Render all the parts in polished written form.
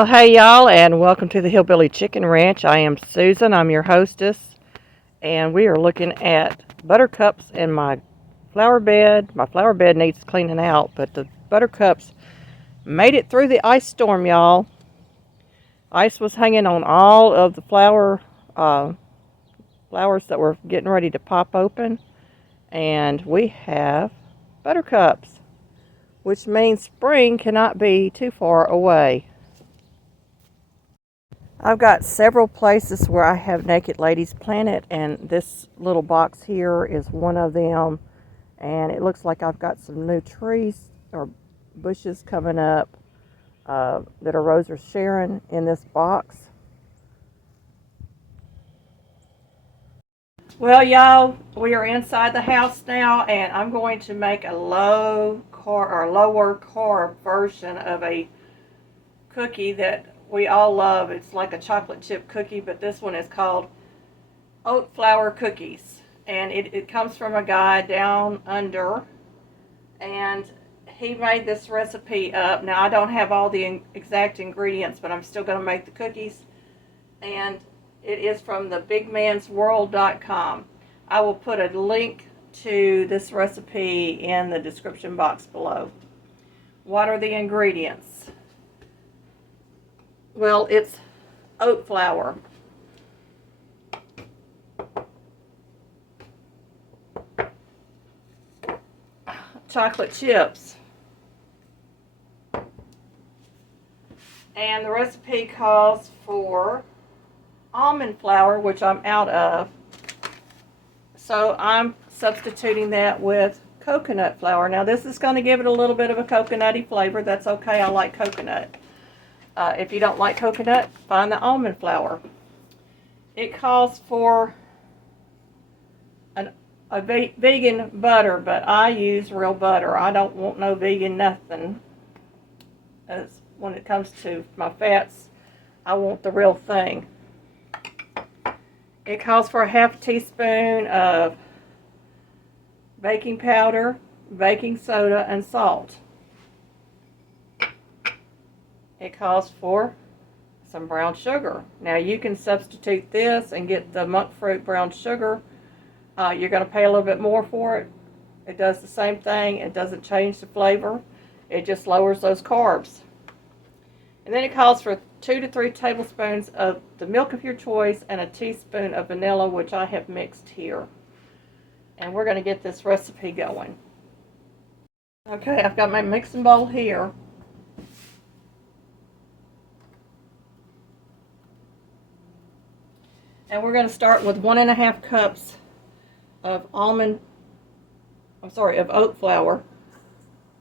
Well, hey y'all, and welcome to the Hillbilly Chicken Ranch. I am Susan, I'm your hostess, and we are looking at buttercups in my flower bed. My flower bed needs cleaning out, but the buttercups made it through the ice storm, y'all. Ice was hanging on all of the flowers that were getting ready to pop open, and we have buttercups, which means spring cannot be too far away. I've got several places where I have naked ladies planted, and this little box here is one of them. And it looks like I've got some new trees or bushes coming up that are Rose or Sharon in this box. Well, y'all, we are inside the house now, and I'm going to make a lower carb version of a cookie that we all love. It's like a chocolate chip cookie, but this one is called oat flour cookies, and it comes from a guy down under, and he made this recipe up. Now I don't have all the exact ingredients, but I'm still going to make the cookies, and it is from the bigmansworld.com. I will put a link to this recipe in the description box below. What are the ingredients? Well, it's oat flour, chocolate chips, and the recipe calls for almond flour, which I'm out of, so I'm substituting that with coconut flour. Now this is going to give it a little bit of a coconutty flavor. That's okay, I like coconut. If you don't like coconut, find the almond flour. It calls for a vegan butter, but I use real butter. I don't want no vegan nothing. As when it comes to my fats, I want the real thing. It calls for a half teaspoon of baking powder, baking soda, and salt. It calls for some brown sugar. Now you can substitute this and get the monk fruit brown sugar. You're going to pay a little bit more for it. It does the same thing. It doesn't change the flavor. It just lowers those carbs. And then it calls for 2 to 3 tablespoons of the milk of your choice and a teaspoon of vanilla, which I have mixed here. And we're going to get this recipe going. Okay, I've got my mixing bowl here. And we're going to start with 1.5 cups of oat flour.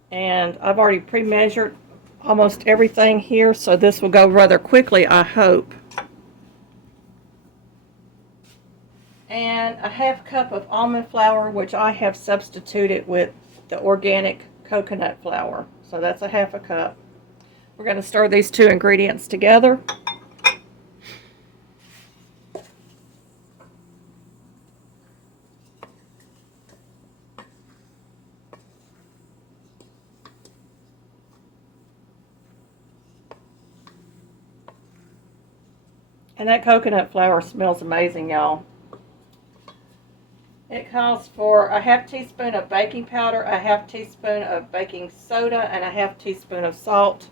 And I've already pre-measured almost everything here, so this will go rather quickly, I hope. And a half cup of almond flour, which I have substituted with the organic coconut flour. So that's a half a cup. We're going to stir these two ingredients together. And that coconut flour smells amazing, y'all. It calls for a half teaspoon of baking powder, a half teaspoon of baking soda, and a half teaspoon of salt,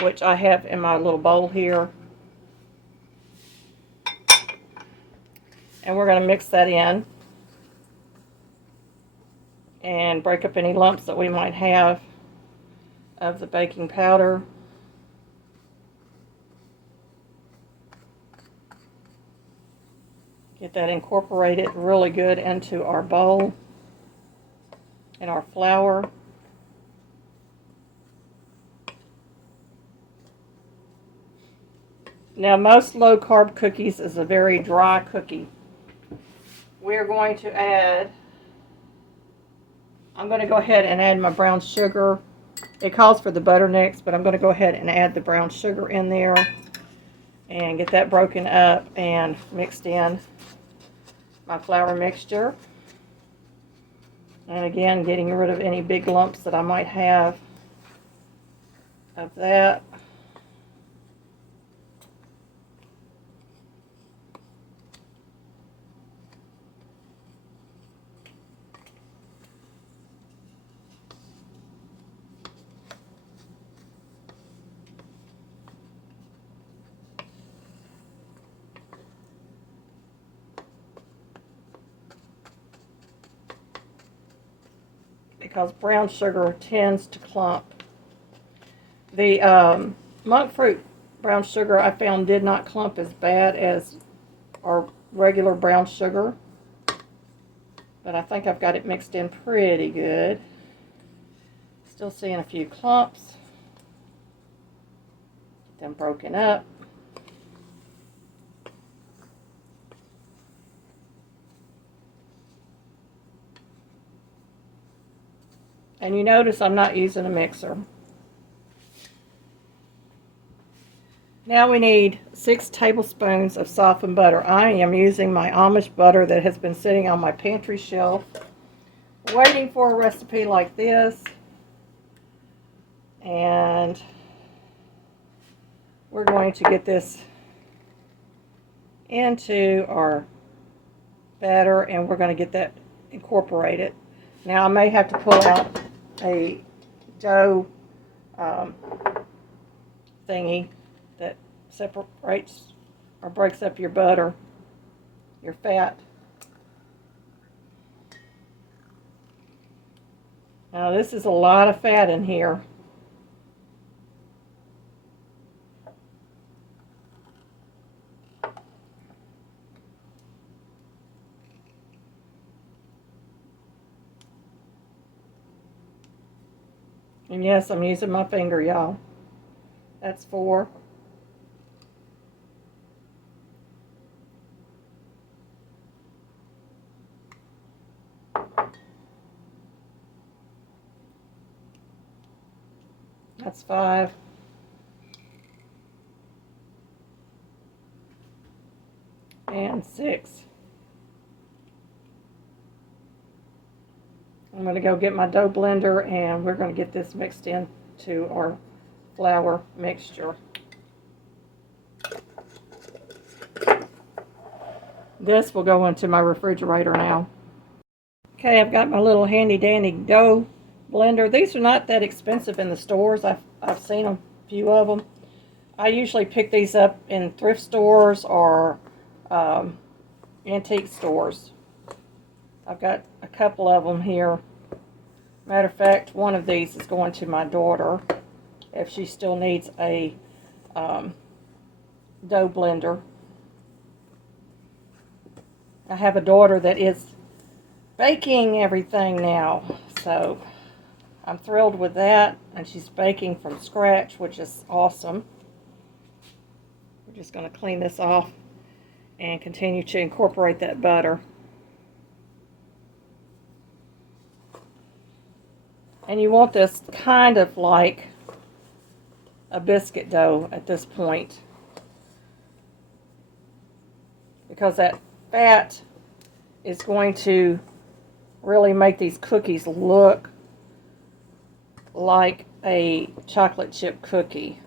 which I have in my little bowl here. And we're going to mix that in and break up any lumps that we might have of the baking powder. Get that incorporated really good into our bowl and our flour. Now, most low-carb cookies is a very dry cookie. We're going to I'm going to go ahead and add my brown sugar. It calls for the butter next, but I'm going to go ahead and add the brown sugar in there and get that broken up and mixed in my flour mixture. And again, getting rid of any big lumps that I might have of that. because brown sugar tends to clump. The monk fruit brown sugar I found did not clump as bad as our regular brown sugar, but I think I've got it mixed in pretty good. Still seeing a few clumps. Get them broken up. And you notice I'm not using a mixer. Now we need 6 tablespoons of softened butter. I am using my Amish butter that has been sitting on my pantry shelf, waiting for a recipe like this. And we're going to get this into our batter, and we're going to get that incorporated. Now I may have to pull out a dough thingy that separates or breaks up your butter, your fat. Now this is a lot of fat in here. And yes, I'm using my finger, y'all. That's 4. That's 5. And 6. I'm going to go get my dough blender, and we're going to get this mixed into our flour mixture. This will go into my refrigerator now. Okay, I've got my little handy dandy dough blender. These are not that expensive in the stores. I've seen a few of them. I usually pick these up in thrift stores or antique stores. I've got a couple of them here. Matter of fact, one of these is going to my daughter if she still needs a dough blender. I have a daughter that is baking everything now, so I'm thrilled with that, and she's baking from scratch, which is awesome. We're just going to clean this off and continue to incorporate that butter. And you want this kind of like a biscuit dough at this point, because that fat is going to really make these cookies look like a chocolate chip cookie.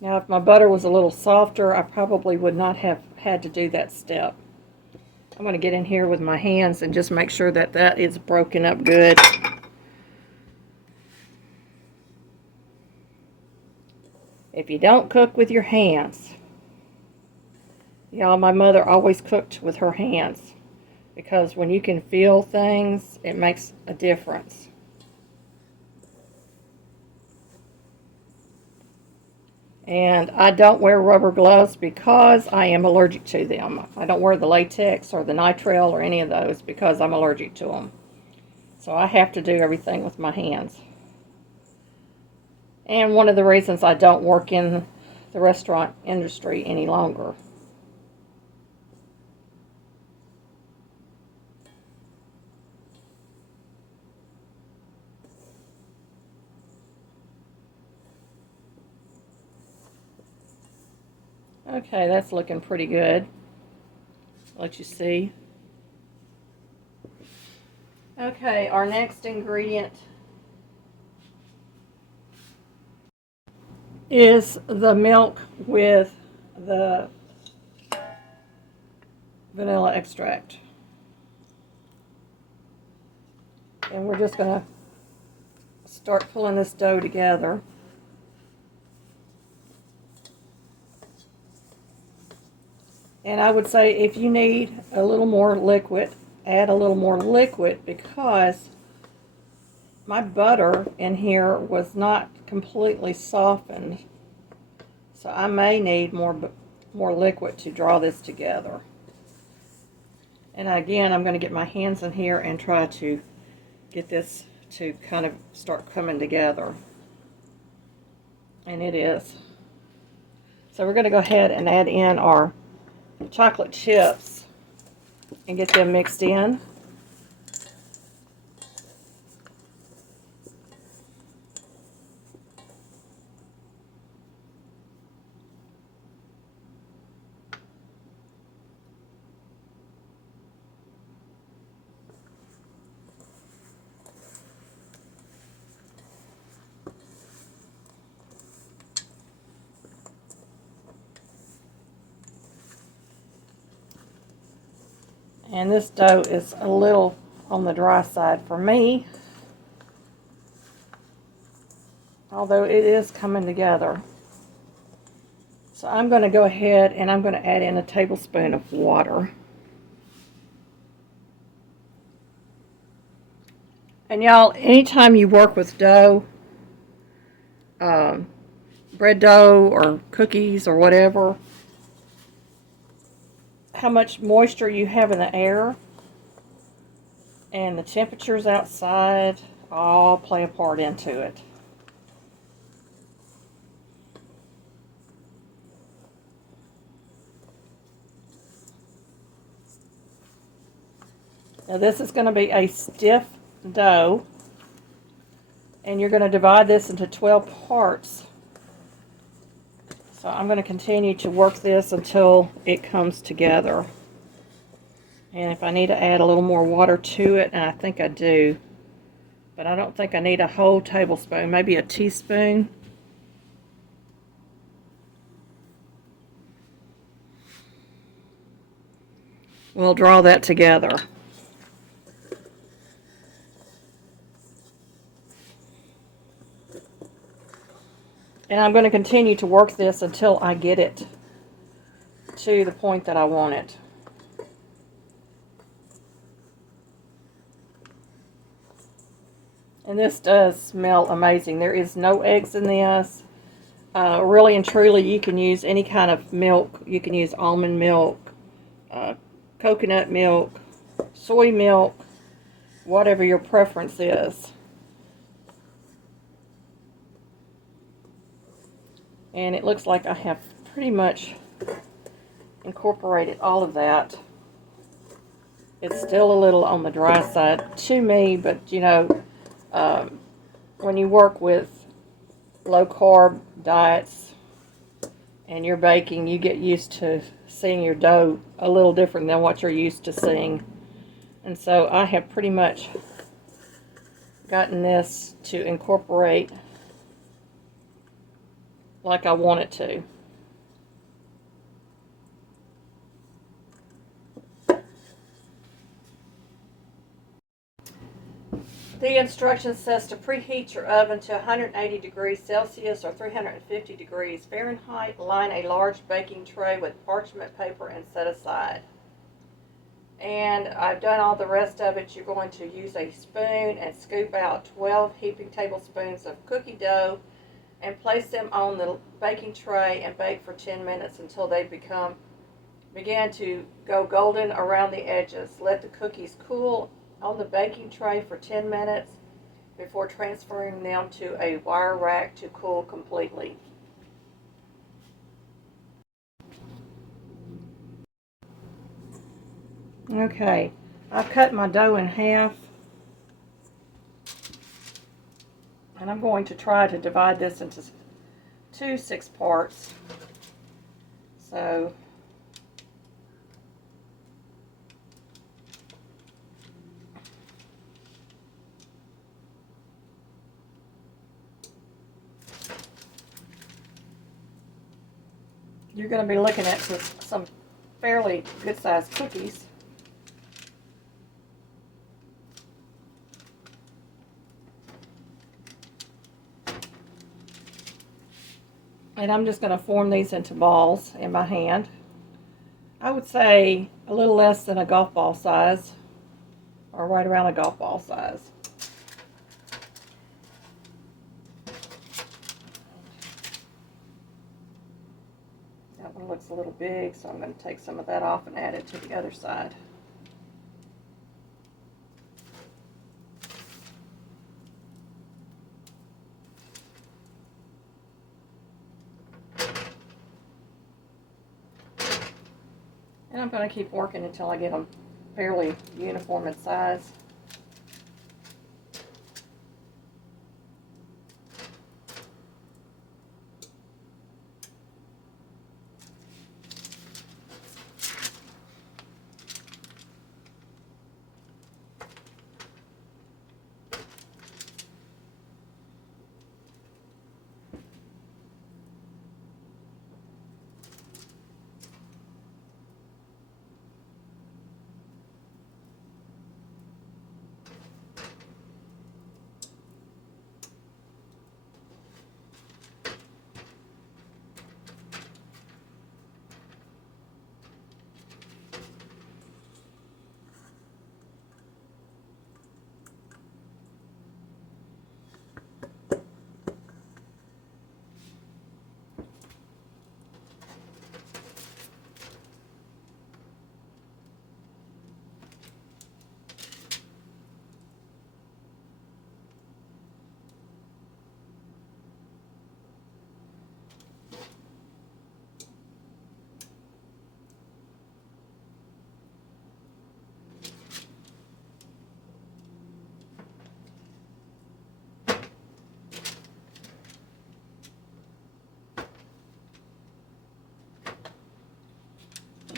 Now, if my butter was a little softer, I probably would not have had to do that step. I'm going to get in here with my hands and just make sure that that is broken up good. If you don't cook with your hands, y'all, my mother always cooked with her hands, because when you can feel things, it makes a difference. And I don't wear rubber gloves because I am allergic to them. I don't wear the latex or the nitrile or any of those because I'm allergic to them. So I have to do everything with my hands. And one of the reasons I don't work in the restaurant industry any longer. Okay, that's looking pretty good. Let you see. Okay, our next ingredient is the milk with the vanilla extract. And we're just going to start pulling this dough together. And I would say if you need a little more liquid, add a little more liquid, because my butter in here was not completely softened. So I may need more liquid to draw this together. And again, I'm going to get my hands in here and try to get this to kind of start coming together. And it is. So we're going to go ahead and add in our chocolate chips and get them mixed in. And this dough is a little on the dry side for me, although it is coming together. So I'm going to go ahead and I'm going to add in a tablespoon of water. And y'all, anytime you work with dough, bread dough or cookies or whatever, how much moisture you have in the air and the temperatures outside all play a part into it. Now this is going to be a stiff dough, and you're going to divide this into 12 parts. So I'm going to continue to work this until it comes together. And if I need to add a little more water to it, and I think I do, but I don't think I need a whole tablespoon, maybe a teaspoon. We'll draw that together. And I'm going to continue to work this until I get it to the point that I want it. And this does smell amazing. There is no eggs in this. Really and truly, you can use any kind of milk. You can use almond milk, coconut milk, soy milk, whatever your preference is. And it looks like I have pretty much incorporated all of that. It's still a little on the dry side to me, but you know, when you work with low carb diets and you're baking, you get used to seeing your dough a little different than what you're used to seeing. And so I have pretty much gotten this to incorporate like I want it to. The instruction says to preheat your oven to 180 degrees Celsius or 350 degrees Fahrenheit. Line a large baking tray with parchment paper and set aside. And I've done all the rest of it. You're going to use a spoon and scoop out 12 heaping tablespoons of cookie dough and place them on the baking tray and bake for 10 minutes until they begin to go golden around the edges. Let the cookies cool on the baking tray for 10 minutes before transferring them to a wire rack to cool completely. Okay, I've cut my dough in half, and I'm going to try to divide this into 6 parts. So you're going to be looking at some fairly good-sized cookies. And I'm just going to form these into balls in my hand. I would say a little less than a golf ball size, or right around a golf ball size. That one looks a little big, so I'm going to take some of that off and add it to the other side. And I'm going to keep working until I get them fairly uniform in size.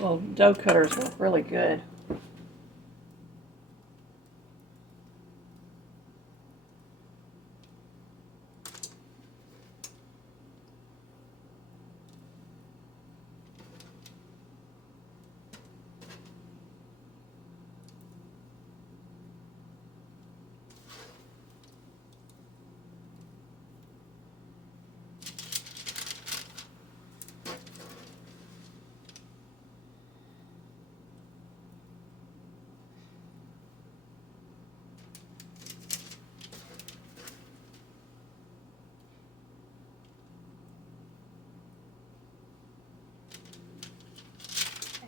Little dough cutters look really good.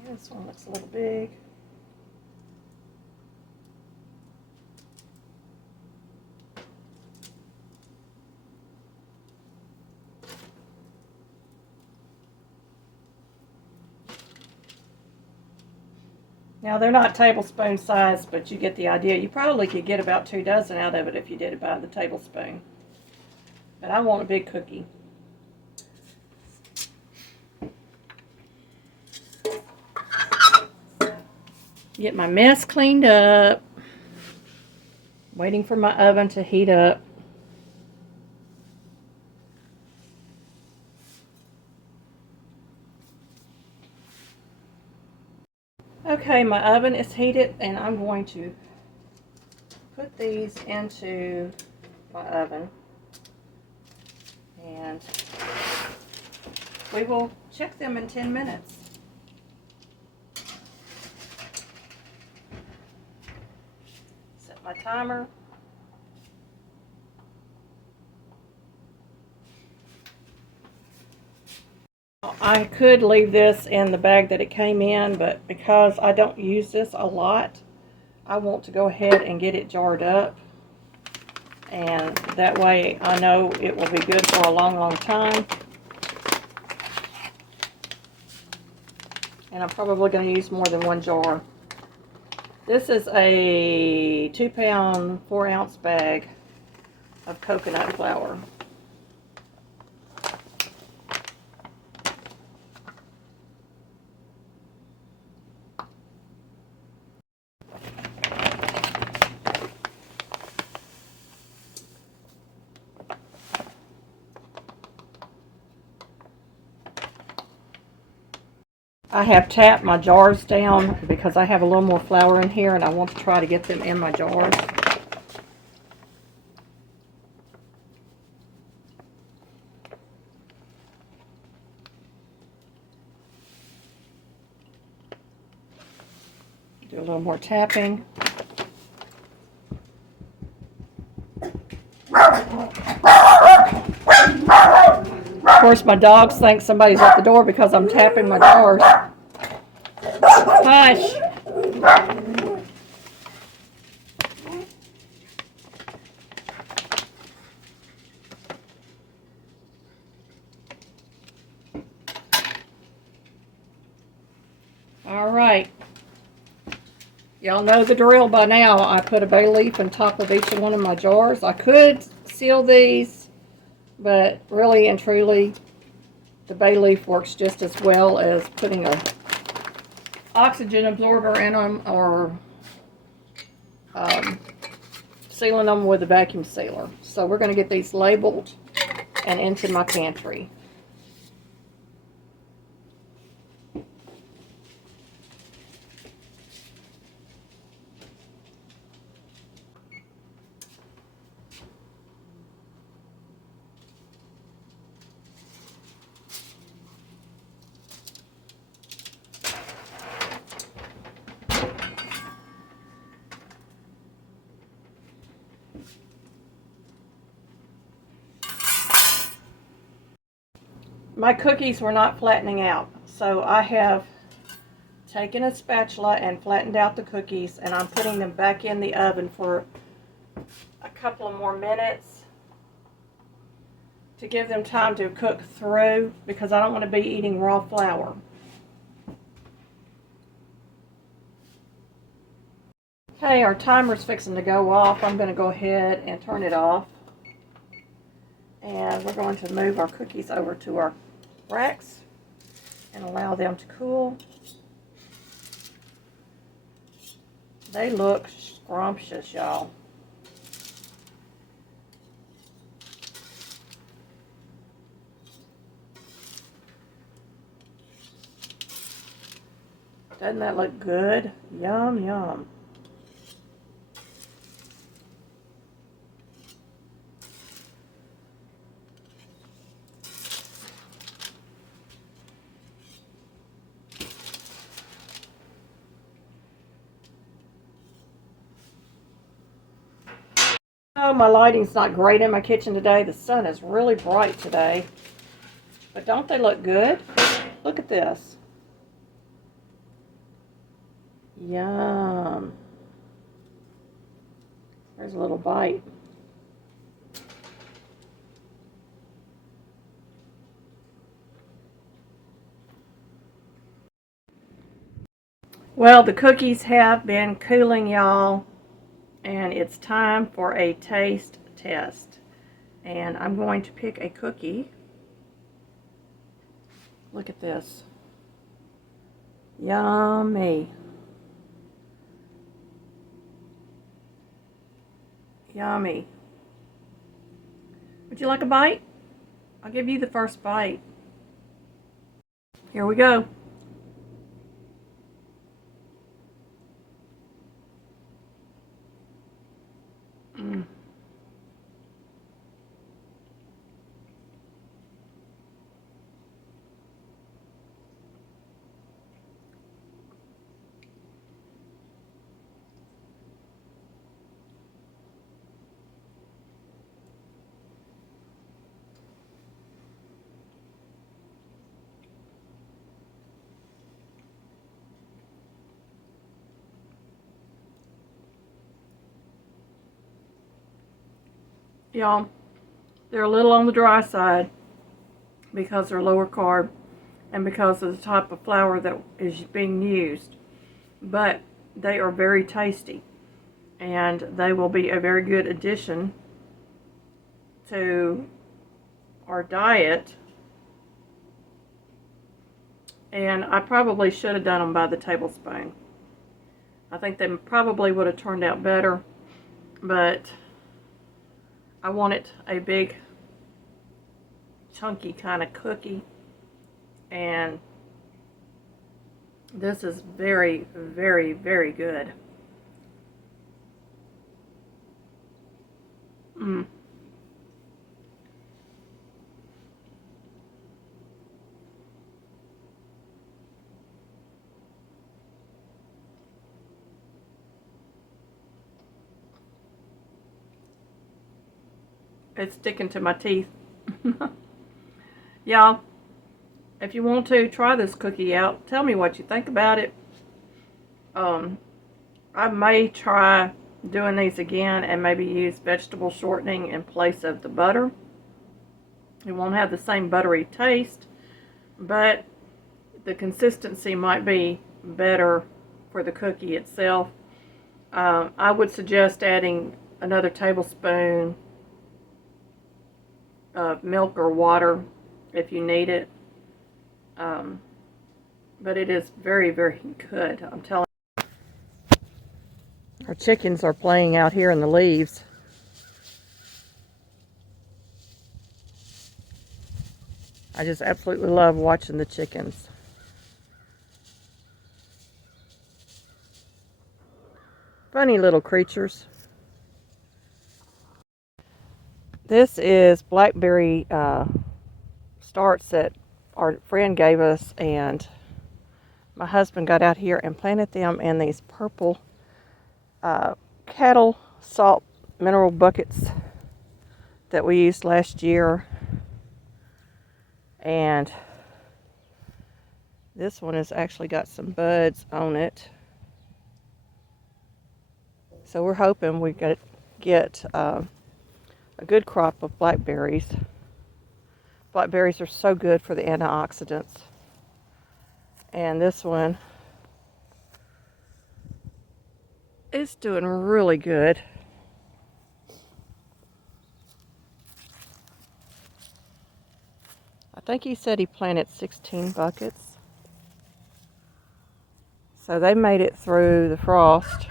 This one looks a little big. Now they're not tablespoon size, but you get the idea. You probably could get about 2 dozen out of it if you did it by the tablespoon. But I want a big cookie. Get my mess cleaned up. Waiting for my oven to heat up. Okay, my oven is heated and I'm going to put these into my oven. And we will check them in 10 minutes. Set my timer. I could leave this in the bag that it came in, but because I don't use this a lot, I want to go ahead and get it jarred up. And that way I know it will be good for a long, long time. And I'm probably going to use more than one jar. This is a 2-pound, 4-ounce bag of coconut flour. I have tapped my jars down because I have a little more flour in here and I want to try to get them in my jars. Do a little more tapping. Of course, my dogs think somebody's at the door because I'm tapping my jars. Hush. All right. Y'all know the drill by now. I put a bay leaf on top of each one of my jars. I could seal these, but really and truly, the bay leaf works just as well as putting a oxygen absorber in them or sealing them with a vacuum sealer. So we're going to get these labeled and into my pantry. My cookies were not flattening out, so I have taken a spatula and flattened out the cookies, and I'm putting them back in the oven for a couple of more minutes to give them time to cook through, because I don't want to be eating raw flour. Okay, our timer's fixing to go off. I'm going to go ahead and turn it off. And we're going to move our cookies over to our racks and allow them to cool. They look scrumptious, y'all. Doesn't that look good? Yum, yum. Oh, my lighting's not great in my kitchen today. The sun is really bright today. But don't they look good? Look at this. Yum. There's a little bite. Well, the cookies have been cooling, y'all, and it's time for a taste test. And I'm going to pick a cookie. Look at this. Yummy. Yummy. Would you like a bite? I'll give you the first bite. Here we go. Y'all, they're a little on the dry side because they're lower carb and because of the type of flour that is being used. But they are very tasty, and they will be a very good addition to our diet. And I probably should have done them by the tablespoon. I think they probably would have turned out better, but I wanted a big chunky kind of cookie, and this is very, very, very good. It's sticking to my teeth. Y'all, if you want to try this cookie out, tell me what you think about it. I may try doing these again and maybe use vegetable shortening in place of the butter. It won't have the same buttery taste, but the consistency might be better for the cookie itself. I would suggest adding another tablespoon of milk or water if you need it. But it is very, very good. I'm telling you. Our chickens are playing out here in the leaves. I just absolutely love watching the chickens. Funny little creatures. This is blackberry starts that our friend gave us, and my husband got out here and planted them in these purple cattle salt mineral buckets that we used last year. And this one has actually got some buds on it. So we're hoping we get a good crop of blackberries. Blackberries are so good for the antioxidants. And this one is doing really good. I think he said he planted 16 buckets. So they made it through the frost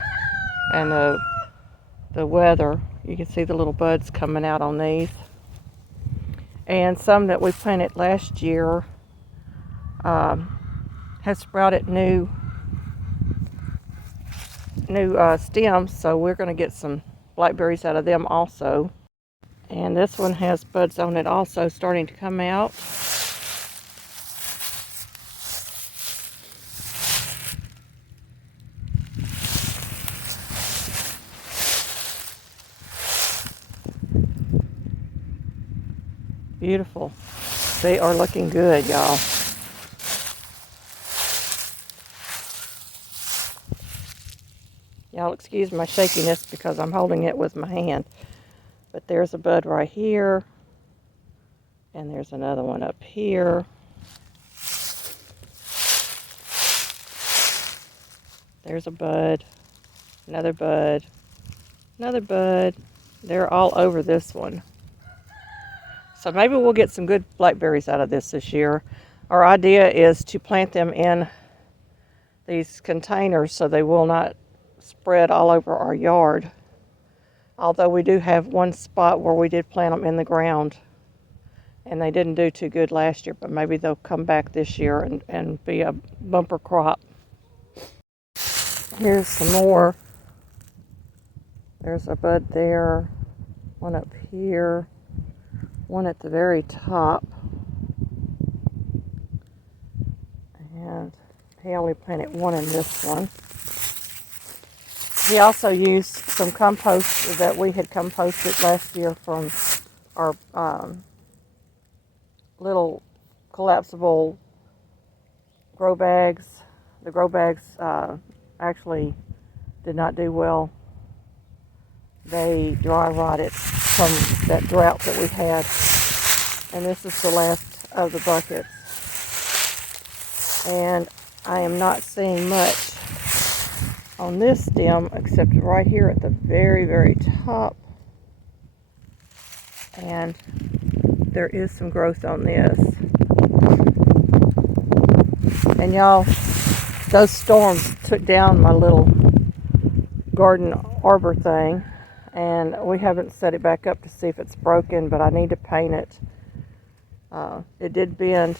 and the weather. You can see the little buds coming out on these. And some that we planted last year have sprouted new stems, so we're going to get some blackberries out of them also. And this one has buds on it also starting to come out. Beautiful. They are looking good, y'all. Y'all excuse my shakiness because I'm holding it with my hand. But there's a bud right here. And there's another one up here. There's a bud. Another bud. Another bud. They're all over this one. So maybe we'll get some good blackberries out of this year. Our idea is to plant them in these containers so they will not spread all over our yard. Although we do have one spot where we did plant them in the ground and they didn't do too good last year, but maybe they'll come back this year and be a bumper crop. Here's some more. There's a bud there, one up here, one at the very top. And he only planted one in this one. He also used some compost that we had composted last year from our little collapsible grow bags. The grow bags actually did not do well. They dry rotted from that drought that we had. And this is the last of the buckets. And I am not seeing much on this stem except right here at the very, very top. And there is some growth on this. And y'all, those storms took down my little garden arbor thing. And we haven't set it back up to see if it's broken, but I need to paint it. It did bend.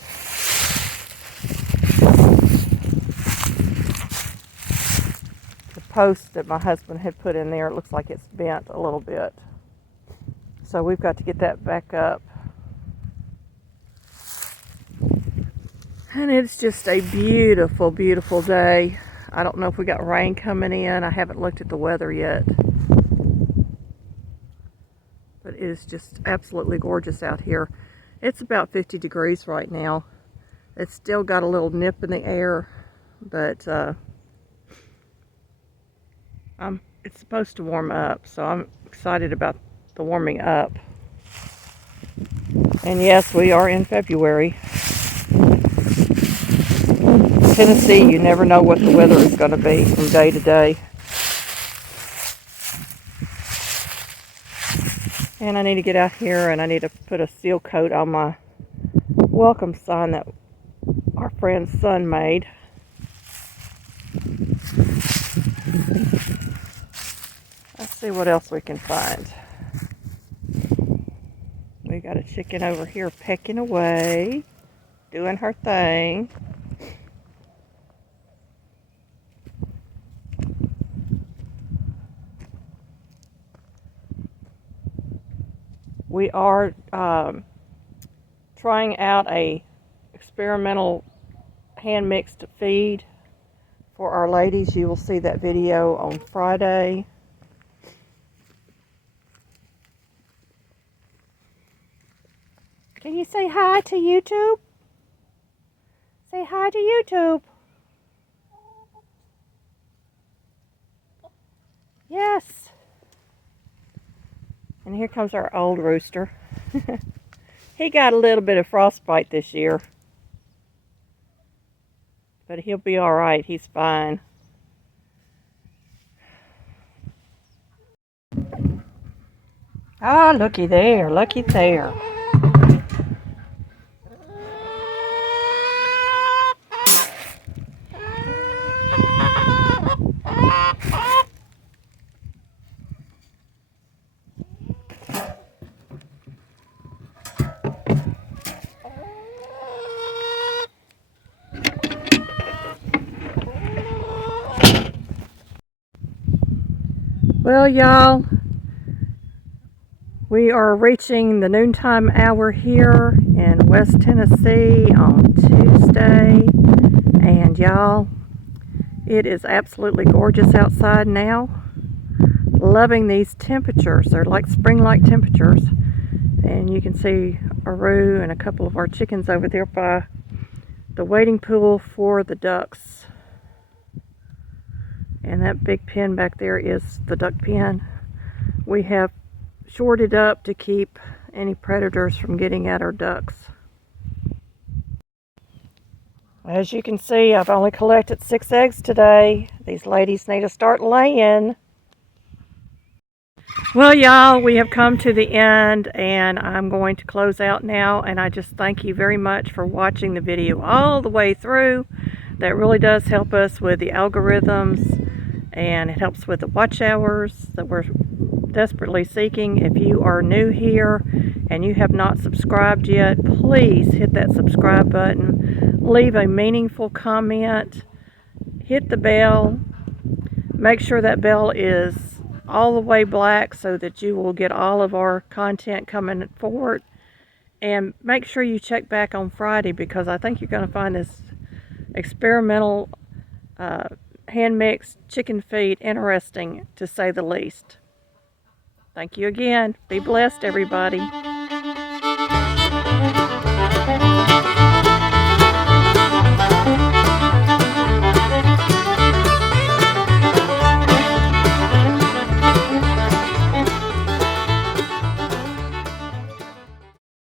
The post that my husband had put in there, it looks like it's bent a little bit. So we've got to get that back up. And it's just a beautiful, beautiful day. I don't know if we got rain coming in. I haven't looked at the weather yet. But But it is just absolutely gorgeous out here. It's about 50 degrees right now. It's still got a little nip in the air, but it's supposed to warm up, so I'm excited about the warming up. And yes, we are in February. Tennessee, you never know what the weather is going to be from day to day. And I need to get out here and I need to put a seal coat on my welcome sign that our friend's son made. Let's see what else we can find. We got a chicken over here pecking away, doing her thing. We are trying out a experimental hand mixed feed for our ladies. You will see that video on Friday. Can you say hi to YouTube? Say hi to YouTube. Yes. And here comes our old rooster. He got a little bit of frostbite this year, but he'll be all right. He's fine. Ah, looky there, looky there. Well, y'all, we are reaching the noontime hour here in West Tennessee on Tuesday. And y'all, it is absolutely gorgeous outside now. Loving these temperatures. They're like spring-like temperatures. And you can see Aru and a couple of our chickens over there by the wading pool for the ducks. And that big pen back there is the duck pen. We have shorted up to keep any predators from getting at our ducks. As you can see, I've only collected 6 eggs today. These ladies need to start laying. Well, y'all, we have come to the end and I'm going to close out now. And I just thank you very much for watching the video all the way through. That really does help us with the algorithms. And it helps with the watch hours that we're desperately seeking. If you are new here and you have not subscribed yet, please hit that subscribe button. Leave a meaningful comment. Hit the bell. Make sure that bell is all the way black so that you will get all of our content coming forward. And make sure you check back on Friday because I think you're going to find this experimental hand-mixed chicken feed interesting, to say the least. Thank you again. Be blessed, everybody.